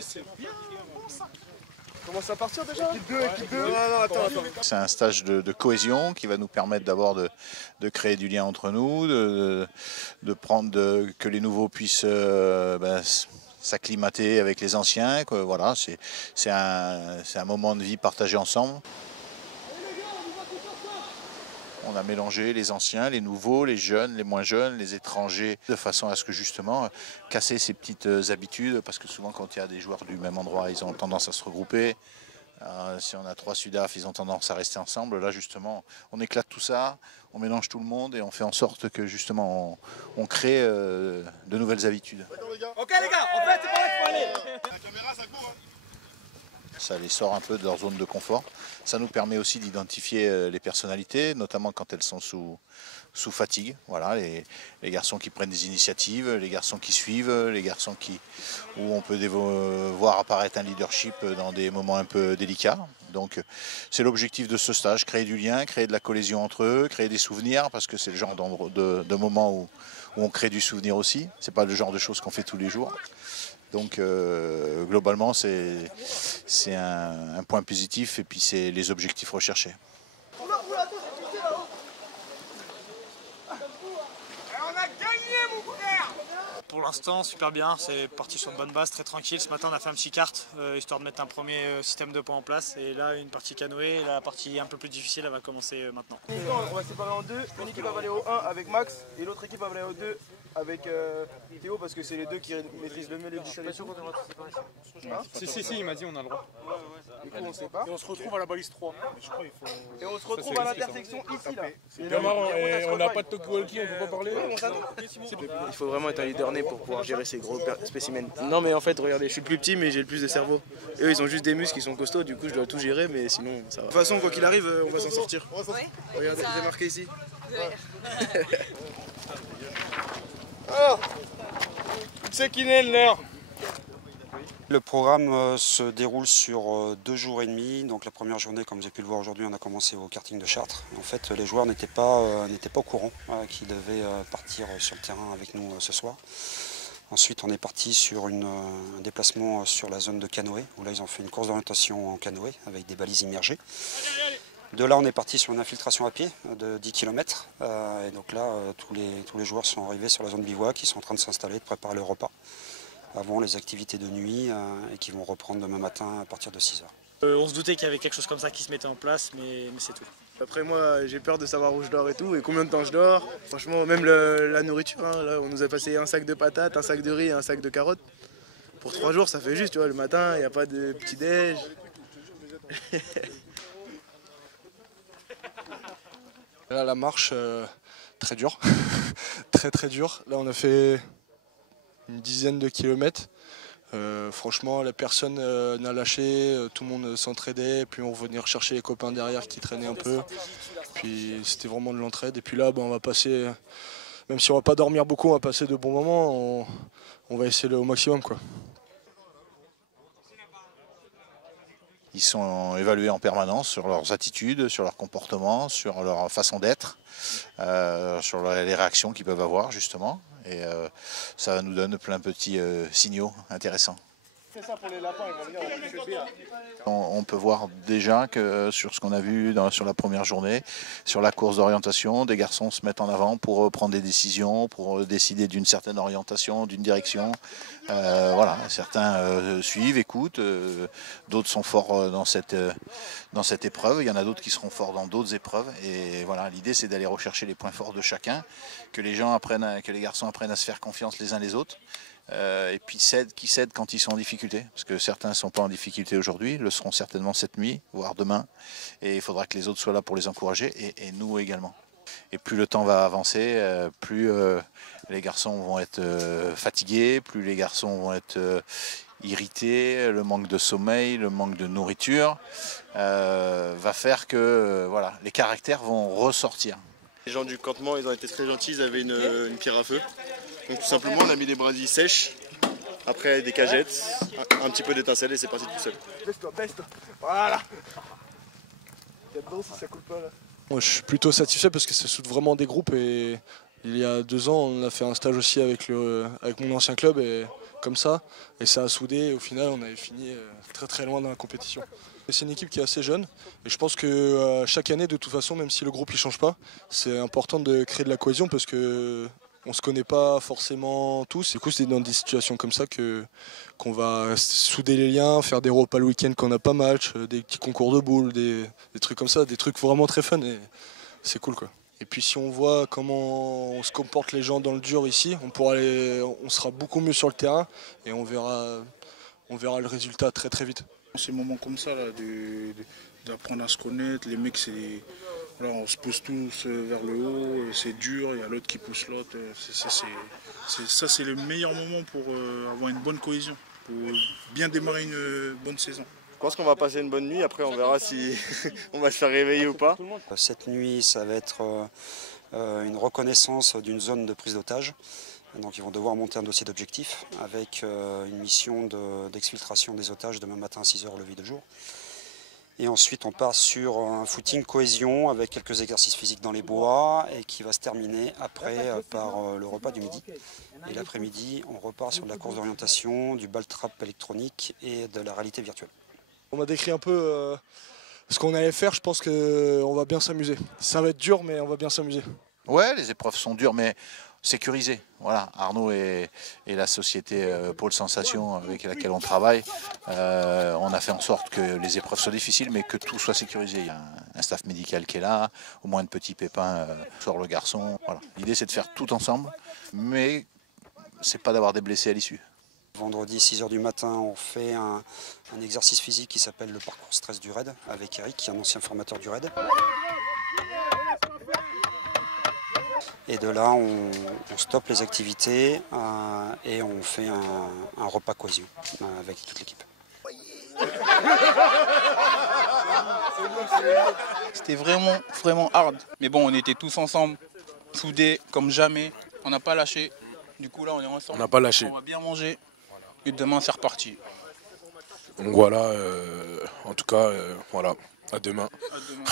C'est bien bon ça. Commence à partir déjà. Équipe 2, équipe 2. Non, attends. C'est un stage de cohésion qui va nous permettre d'abord de créer du lien entre nous, que les nouveaux puissent s'acclimater avec les anciens. Voilà, c'est un moment de vie partagé ensemble. On a mélangé les anciens, les nouveaux, les jeunes, les moins jeunes, les étrangers, de façon à ce que justement casser ces petites habitudes, parce que souvent quand il y a des joueurs du même endroit, ils ont tendance à se regrouper. Si on a 3 Sudaf, ils ont tendance à rester ensemble. Là justement, on éclate tout ça, on mélange tout le monde et on fait en sorte que justement on crée de nouvelles habitudes. Ok les gars, en fait c'est pas là qu'il faut aller. La caméra ça court. Ça les sort un peu de leur zone de confort. Ça nous permet aussi d'identifier les personnalités, notamment quand elles sont sous fatigue. Voilà, les garçons qui prennent des initiatives, les garçons qui suivent, les garçons où on peut voir apparaître un leadership dans des moments un peu délicats. Donc c'est l'objectif de ce stage, créer du lien, créer de la cohésion entre eux, créer des souvenirs, parce que c'est le genre de moment où on crée du souvenir aussi. C'est pas le genre de choses qu'on fait tous les jours. Donc globalement c'est un point positif et puis c'est les objectifs recherchés. Pour l'instant, super bien, c'est parti sur de bonnes bases, très tranquille. Ce matin, on a fait un petit kart, histoire de mettre un premier système de points en place. Et là, une partie canoë, et la partie un peu plus difficile, elle va commencer maintenant. On va séparer en deux, une équipe va aller au 1 avec Max, et l'autre équipe va aller au 2 avec Théo, parce que c'est les deux qui maîtrisent le mieux les bouchées. Si, il m'a dit on a le droit. Du coup, on sépare. Et on se retrouve à la balise 3. Et on se retrouve à l'intersection ici, là. C'est bien marrant, et on n'a pas de talkie-walkie, on peut pas parler. Il faut vraiment être un leader né pour pouvoir gérer ces gros spécimens. Non mais en fait regardez, je suis plus petit mais j'ai le plus de cerveau. Et eux ils ont juste des muscles qui sont costauds, du coup je dois tout gérer mais sinon ça va. De toute façon quoi qu'il arrive on va s'en sortir. Regardez, j'ai marqué ici. Alors, c'est qui n'est l'heure. Le programme se déroule sur 2 jours et demi. Donc la première journée, comme vous avez pu le voir aujourd'hui, on a commencé au karting de Chartres. En fait, les joueurs n'étaient pas au courant qu'ils devaient partir sur le terrain avec nous ce soir. Ensuite, on est parti sur un déplacement sur la zone de canoë, où là ils ont fait une course d'orientation en canoë avec des balises immergées. De là, on est parti sur une infiltration à pied de 10 km. Et donc là, tous les joueurs sont arrivés sur la zone bivouac, ils sont en train de s'installer, de préparer le repas avant les activités de nuit et qui vont reprendre demain matin à partir de 6 h. On se doutait qu'il y avait quelque chose comme ça qui se mettait en place, mais c'est tout. Après moi j'ai peur de savoir où je dors et tout et combien de temps je dors. Franchement même la nourriture, hein, là on nous a passé un sac de patates, un sac de riz et un sac de carottes. Pour 3 jours ça fait juste, tu vois, le matin il n'y a pas de petit déj. Là la marche très dure, très dure. Là on a fait une dizaine de kilomètres. Franchement, la personne n'a lâché, tout le monde s'entraidait, puis on venait rechercher les copains derrière qui traînaient un peu. Puis c'était vraiment de l'entraide. Et puis là, on va passer, même si on va pas dormir beaucoup, on va passer de bons moments. On va essayer au maximum, quoi. Ils sont évalués en permanence sur leurs attitudes, sur leur comportement, sur leur façon d'être, sur les réactions qu'ils peuvent avoir justement. Et ça nous donne plein de petits signaux intéressants. On peut voir déjà que sur ce qu'on a vu sur la première journée, sur la course d'orientation, des garçons se mettent en avant pour prendre des décisions, pour décider d'une certaine orientation, d'une direction. Voilà, certains suivent, écoutent, d'autres sont forts dans cette épreuve, il y en a d'autres qui seront forts dans d'autres épreuves. Et voilà, l'idée c'est d'aller rechercher les points forts de chacun, que les garçons apprennent à se faire confiance les uns les autres. Et puis qui cèdent quand ils sont en difficulté, parce que certains ne sont pas en difficulté aujourd'hui, le seront certainement cette nuit, voire demain, et il faudra que les autres soient là pour les encourager, et nous également. Et plus le temps va avancer, plus les garçons vont être fatigués, plus les garçons vont être irrités, le manque de sommeil, le manque de nourriture va faire que voilà, les caractères vont ressortir. Les gens du campement ils ont été très gentils, ils avaient une pierre à feu. Donc tout simplement on a mis des brasiers sèches, après des cagettes, un petit peu d'étincelle et c'est parti tout seul. Baisse-toi, voilà. Il y a dedans si ça coule pas là. Moi, je suis plutôt satisfait parce que ça soude vraiment des groupes et Il y a 2 ans, on a fait un stage aussi avec mon ancien club et comme ça. Et ça a soudé et au final, on avait fini très très loin dans la compétition. C'est une équipe qui est assez jeune et je pense que chaque année, de toute façon, même si le groupe ne change pas, c'est important de créer de la cohésion parce que on ne se connaît pas forcément tous. Du coup, c'est dans des situations comme ça qu'on va souder les liens, faire des repas le week-end quand on n'a pas match, des petits concours de boules, des trucs comme ça, des trucs vraiment très fun et c'est cool quoi. Et puis si on voit comment se comportent les gens dans le dur ici, on sera beaucoup mieux sur le terrain et on verra le résultat très très vite. Ces moments comme ça, d'apprendre à se connaître, les mecs, voilà, on se pousse tous vers le haut, c'est dur, il y a l'autre qui pousse l'autre. Ça, c'est le meilleur moment pour avoir une bonne cohésion, pour bien démarrer une bonne saison. Je pense qu'on va passer une bonne nuit, après on verra si on va se faire réveiller ou pas. Cette nuit, ça va être une reconnaissance d'une zone de prise d'otage. Donc ils vont devoir monter un dossier d'objectif avec une mission d'exfiltration des otages demain matin à 6 h lever de jour. Et ensuite on part sur un footing cohésion avec quelques exercices physiques dans les bois et qui va se terminer après par le repas du midi. Et l'après-midi, on repart sur de la course d'orientation, du ball trap électronique et de la réalité virtuelle. On m'a décrit un peu ce qu'on allait faire, je pense qu'on va bien s'amuser. Ça va être dur, mais on va bien s'amuser. Ouais, les épreuves sont dures, mais sécurisées. Voilà, Arnaud et la société Pôle Sensation avec laquelle on travaille, on a fait en sorte que les épreuves soient difficiles, mais que tout soit sécurisé. Il y a un staff médical qui est là, au moins de petits pépins sur le garçon. Voilà. L'idée, c'est de faire tout ensemble, mais c'est pas d'avoir des blessés à l'issue. Vendredi 6 h du matin, on fait un exercice physique qui s'appelle le parcours stress du RAID avec Eric, qui est un ancien formateur du RAID. Et de là, on stoppe les activités et on fait un repas cohésion avec toute l'équipe. C'était vraiment hard. Mais bon, on était tous ensemble, soudés comme jamais. On n'a pas lâché. Du coup, là, on est ensemble. On n'a pas lâché. On va bien manger. Et demain, c'est reparti. Donc voilà, en tout cas, voilà, à demain. À demain.